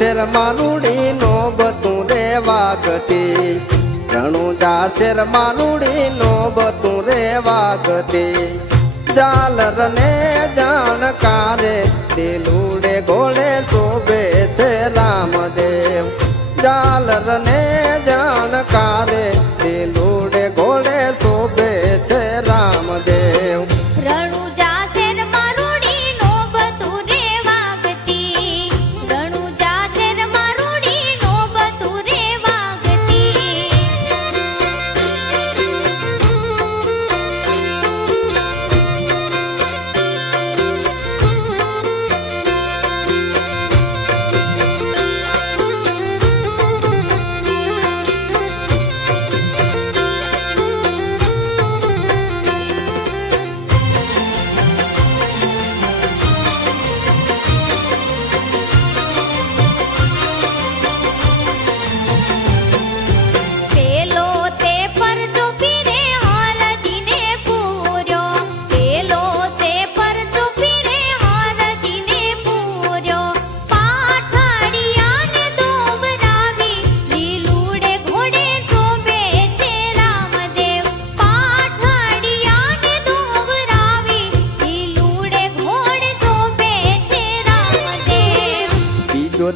શેરમાં રૂડીનો બતું રે વાગતી, રણુજા શેરમાં રૂડીનો બતું રે વાગતી. ઝાલર ને જાણકારે દિલુડે ઘોડે શોભે છે રામદેવ. ઝાલર ને જાણકારે દિલુડે ઘોડે શોભે છે રામદેવ.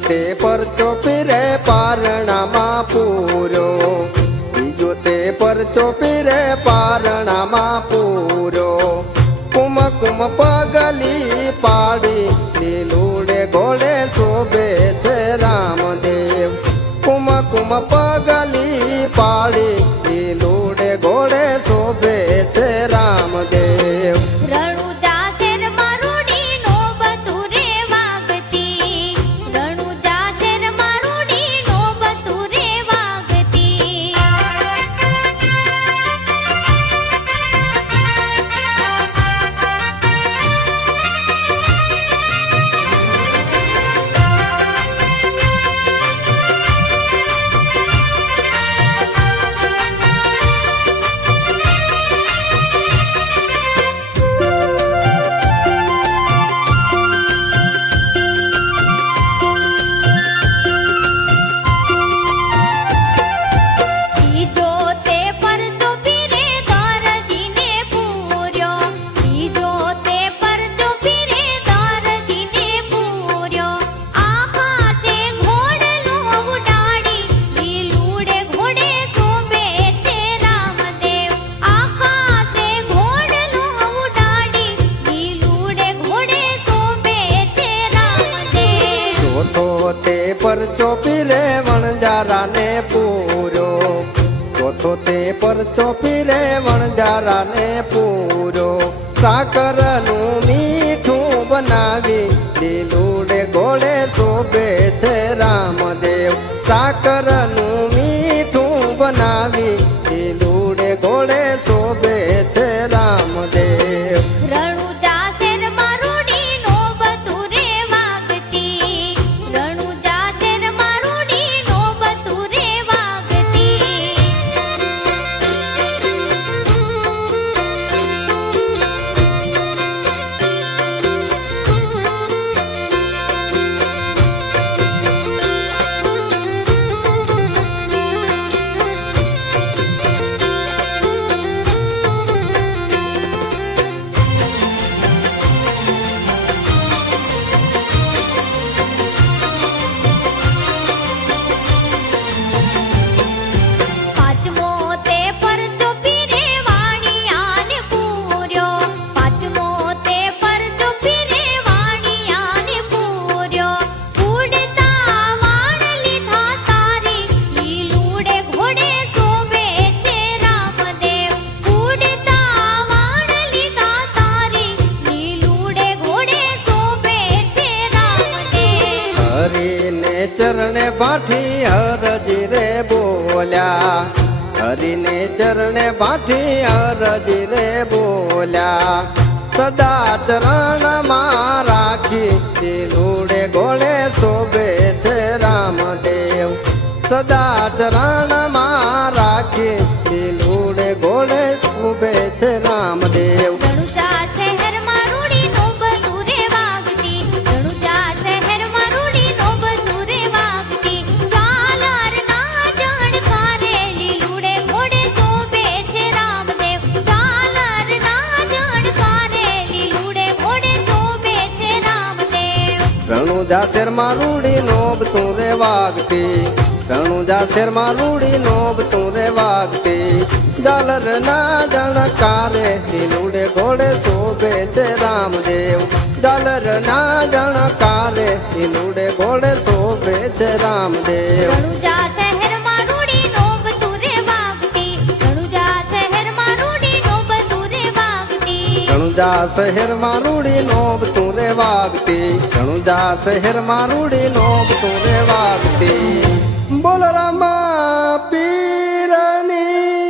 તે પરચો પીરે પારણામાં પૂર્યો, બીજો તે પરચો પીરે પારણામાં પૂર્યો. કુમ કુમ પગલી પાડી લીલુડે ઘોડે શોભે છે રામદેવ. કુમ કુમ પગલી પાડી લીલુડે ઘોડે શોભે છે રામદેવ. પરચો પીરે વણજારા ને પૂર્યો, ચોથો તે પરચો પીરે વણજારા ને પૂર્યો. સાકર નું મીઠું બનાવી લીલુડે ઘોડે શોભે છે રામદેવ. સાકર નું મીઠું બનાવી લીલુડે ઘોડે શોભે છે રામદેવ. ચરણે ભાઠી હરજી રે બોલ્યા, હરિને ચરણે ભાઠી હરજી રે બોલ્યા. સદા ચરણમાં રાખી લીલુડે ઘોડે શોભે છે રામદેવ. સદા ચરણમાં રાખી લીલુડે ઘોડે શોભે છે રામદેવ. રણુજા શહેરમાં રૂડી નો બતું રે વાગતી, રણુજા શહેરમાં રૂડી નો બતું રે વાગતી. રણુજા શેરમાં રૂડી નોબ તું રે વાગતી રણુજા શેરમાં રૂડી નોબ તું રે વાગતી ઝાલર ના જણકારે હિલુડે ઘોડે શોભે છે રામદેવ ઝાલર ના જણકારે હિલુડે ઘોડે શોભે છે રામદેવ રણુજા શહેરમાં રૂડી નોબ તું રે વાગતી રણુજા શહેરમાં રૂડી નોબ તું રે વાગતી રણુજા શહેરમાં રૂડી નોબ તું રે વાગતી રણુજા શહેરમાં રૂડી નોબ તું રે વાગતી બોલ રામા પીરની